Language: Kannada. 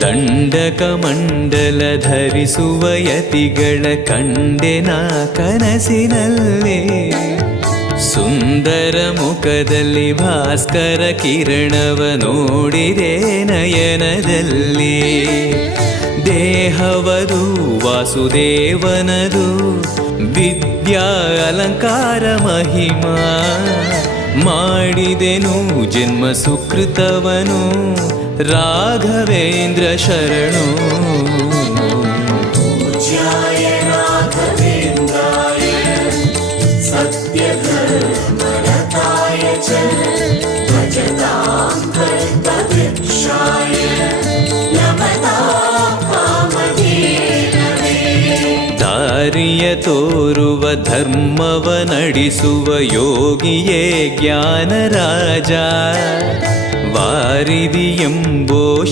ದಂಡಕಮಂಡಲ ಧರಿಸುವ ಯತಿಗಳ ಕಂಡೆನ ಕನಸಿನಲ್ಲೇ. ಸುಂದರ ಮುಖದಲ್ಲಿ ಭಾಸ್ಕರ ಕಿರಣವ ನೋಡಿದೆ ನಯನದಲ್ಲಿ. ದೇಹವದು ವಾಸುದೇವನದು ವಿದ್ಯಾ ಅಲಂಕಾರ ಮಹಿಮಾ. ಮಾಡಿದೆನು ಜನ್ಮ ಸುಕೃತವನು ರಾಘವೇಂದ್ರ ಶರಣು. ಪೂಜ್ಯಾಯ ರಾಘವೇಂದ್ರಾಯ ಸತ್ಯಧರ್ಮರತಾಯ ಚ ಭಜತಾಂ ಕಲ್ಪವೃಕ್ಷಾಯ ನಮತಾಂ ಕಾಮಧೇನವೇ. ದಾರಿಯ ತೋರುವ ಧರ್ಮವ ನಡೆಸುವ ಯೋಗಿಯೇ ಜ್ಞಾನರಾಜ. ವಾರಿದಿ ಎಂಬೋ